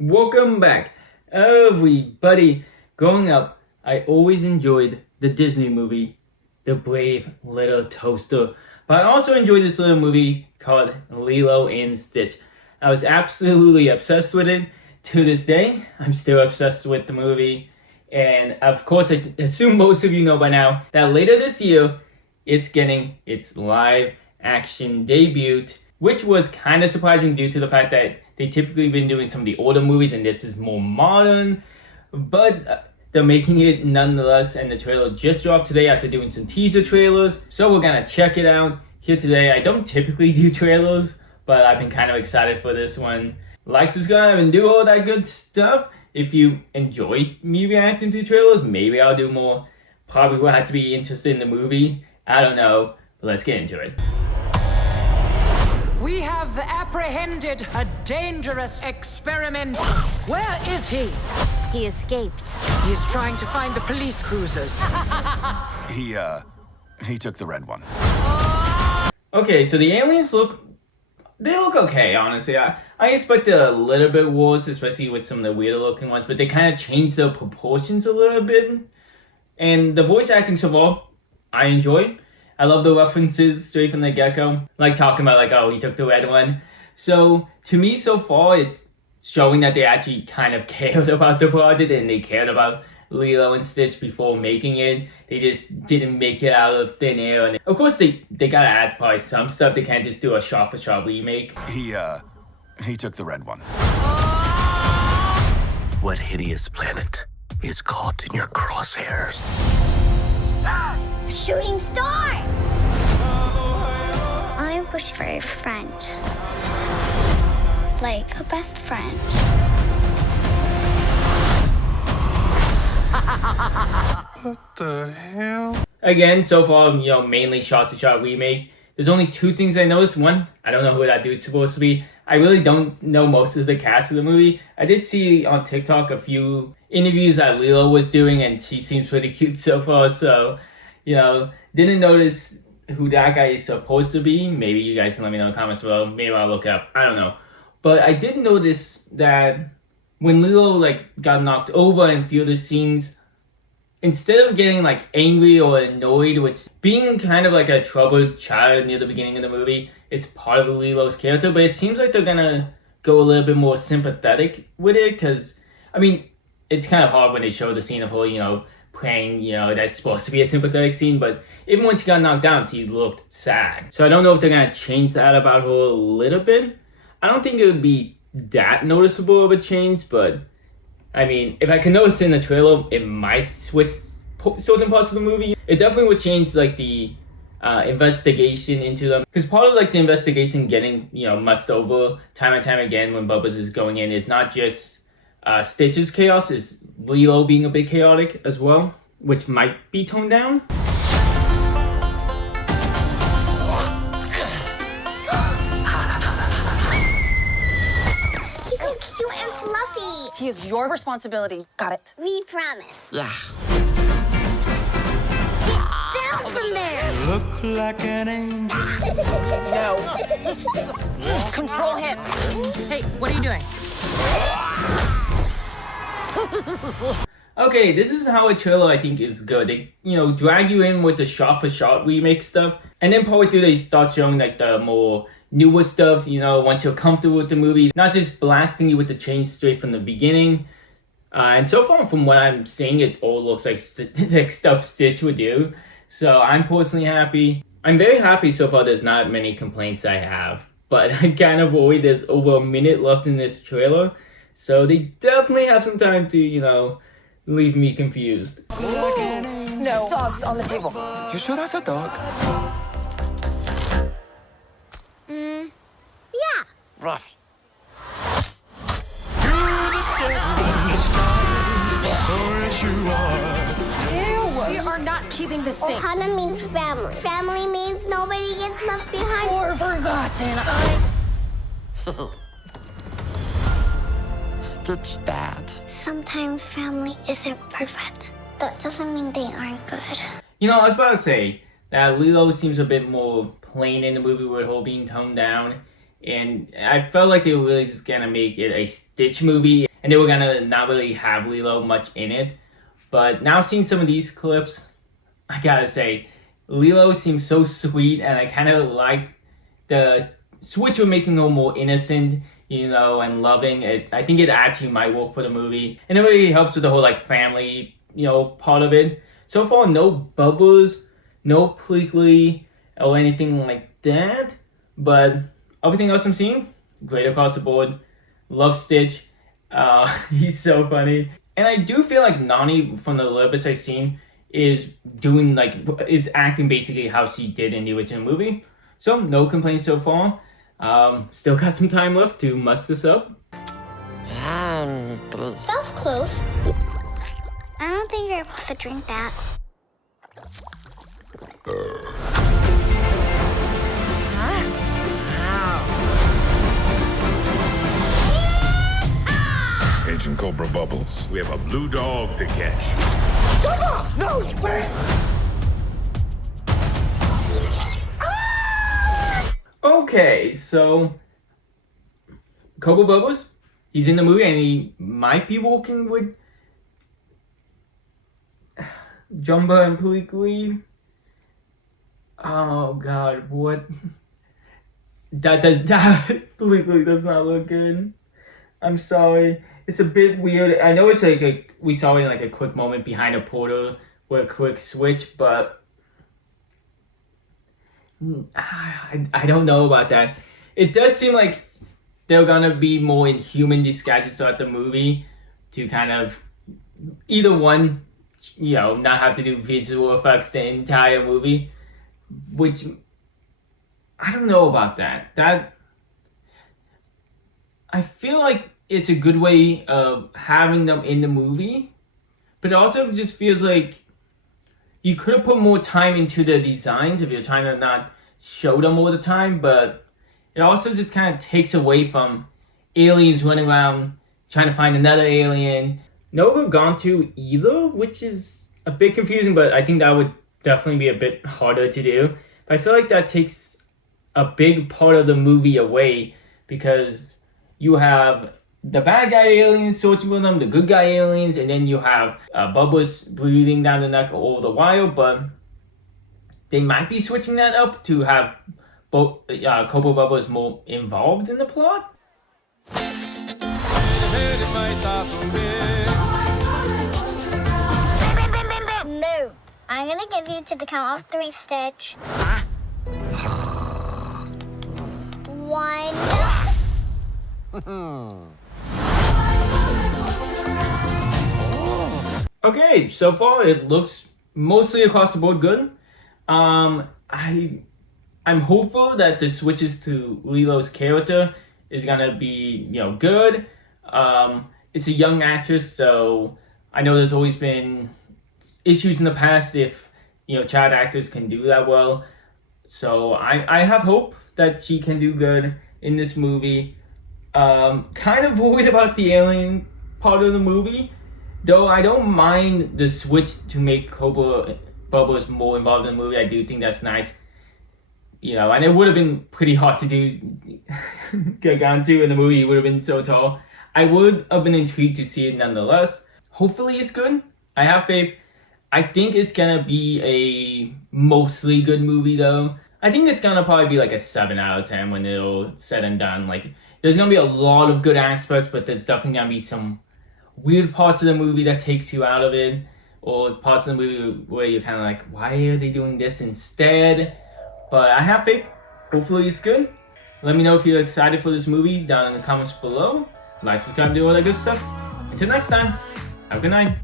Welcome back, everybody. Growing up, I always enjoyed the Disney movie, The Brave Little Toaster. But I also enjoyed this little movie called Lilo and Stitch. I was absolutely obsessed with it. To this day, I'm still obsessed with the movie. And of course, I assume most of you know by now that later this year, it's getting its live action debut, which was kind of surprising due to the fact that they typically been doing some of the older movies and this is more modern, but they're making it nonetheless, and the trailer just dropped today after doing some teaser trailers, so we're gonna check it out here today. I don't typically do trailers, but I've been kind of excited for this one. Like, subscribe, and do all that good stuff. If you enjoy me reacting to trailers, maybe I'll do more. Probably will have to be interested in the movie. I don't know, but let's get into it. We have apprehended a dangerous experiment. Where is he? He escaped. He's trying to find the police cruisers. He took the red one. Okay, so the aliens look okay, honestly. I expected a little bit worse, especially with some of the weirder looking ones, but they kind of changed the proportions a little bit. And the voice acting so far, I enjoy. I love the references straight from the get-go. Like talking about like, oh, he took the red one. So to me so far, it's showing that they actually kind of cared about the project and they cared about Lilo and Stitch before making it. They just didn't make it out of thin air. And of course they gotta add probably some stuff. They can't just do a shot-for-shot remake. He took the red one. What hideous planet is caught in your crosshairs? A shooting star! I wish for a friend. Like a best friend. What the hell? Again, so far, mainly shot-to-shot remake. There's only two things I noticed. One, I don't know who that dude's supposed to be. I really don't know most of the cast of the movie. I did see on TikTok a few interviews that Lilo was doing, and she seems pretty cute so far, so, didn't notice who that guy is supposed to be. Maybe you guys can let me know in the comments below. Maybe I'll look it up. I don't know. But I did notice that when Lilo, got knocked over and feel the scenes, instead of getting, angry or annoyed, which being kind of like a troubled child near the beginning of the movie is part of Lilo's character, but it seems like they're gonna go a little bit more sympathetic with it, because, it's kind of hard when they show the scene of her, praying, that's supposed to be a sympathetic scene, but even when she got knocked down, she looked sad. So I don't know if they're gonna change that about her a little bit. I don't think it would be that noticeable of a change, but if I can notice in the trailer, it might switch certain parts of the movie. It definitely would change the investigation into them, because part of the investigation getting mussed over time and time again when Bubbles is going in is not just Stitch's chaos, is Lilo being a bit chaotic as well, which might be toned down. He's so cute and fluffy. He is your responsibility. Got it. We promise. Yeah. Down from there. Look like an angel. No. Control him. Hey, what are you doing? Okay, this is how a trailer I think is good. They, drag you in with the shot-for-shot remake stuff, and then partway through they start showing the more newer stuff, once you're comfortable with the movie, not just blasting you with the change straight from the beginning. And so far from what I'm seeing, it all looks like stuff Stitch would do. So I'm personally happy. I'm very happy so far there's not many complaints I have, but I'm kind of worried there's over a minute left in this trailer. So they definitely have some time to, leave me confused. No. Dogs on the table. You sure that's a dog? Yeah. Rough. Ew. We are not keeping this thing. Ohana means family. Family means nobody gets left behind. Or forgotten. Stitch bad. Sometimes family isn't perfect. That doesn't mean they aren't good. I was about to say that Lilo seems a bit more plain in the movie with her being toned down. And I felt like they were really just gonna make it a Stitch movie. and they were gonna not really have Lilo much in it. But now seeing some of these clips, I gotta say, Lilo seems so sweet, and I kind of like the switch of making her more innocent, you know, and loving it. I think it actually might work for the movie, and it really helps with the whole like family, you know, part of it. So far, no Bubbles, no Pleakley, or anything like that. But everything else I'm seeing, great across the board. Love Stitch. He's so funny. And I do feel like Nani, from the little bits I've seen, is acting basically how she did in the original movie. So no complaints so far. Still got some time left to muss this up. That was close. I don't think you're supposed to drink that. Agent Cobra Bubbles, we have a blue dog to catch. No, wait! Okay, so Cobra Bubbles, he's in the movie and he might be working with Jumba and Pleakley. Oh god, what? That Pleakley does not look good. I'm sorry. It's a bit weird. I know it's like we saw it in like a quick moment behind a portal with a quick switch, but I don't know about that. It does seem like they're gonna be more in human disguises throughout the movie to kind of either one, you know, not have to do visual effects the entire movie, which I don't know about that. That I feel like it's a good way of having them in the movie, but it also just feels like you could have put more time into the designs if you're trying to not show them all the time, but it also just kind of takes away from aliens running around trying to find another alien. No Gargantu either, which is a bit confusing, but I think that would definitely be a bit harder to do. But I feel like that takes a big part of the movie away, because you have the bad guy aliens searching for them, the good guy aliens, and then you have Bubbles breathing down the neck all the while. But they might be switching that up to have both Cobra Bubbles more involved in the plot. No. I'm gonna give you to the count of 3, Stitch. 1. Okay, so far it looks mostly across the board good. I'm hopeful that the switches to Lilo's character is gonna be, you know, good. It's a young actress, so I know there's always been issues in the past if, you know, child actors can do that well. So I have hope that she can do good in this movie. Kind of worried about the alien part of the movie, though I don't mind the switch to make Cobra Bubbles more involved in the movie. I do think that's nice. You know, and it would have been pretty hard to do Gargantu in the movie. It would have been so tall. I would have been intrigued to see it nonetheless. Hopefully it's good. I have faith. I think it's gonna be a mostly good movie though. I think it's gonna probably be like a 7 out of 10 when it's all said and done. Like, there's gonna be a lot of good aspects, but there's definitely gonna be some weird parts of the movie that takes you out of it, or parts of the movie where you're kind of like, why are they doing this instead? But I have faith. Hopefully it's good. Let me know if you're excited for this movie down in the comments below. Like, subscribe, do all that good stuff. Until next time, have a good night.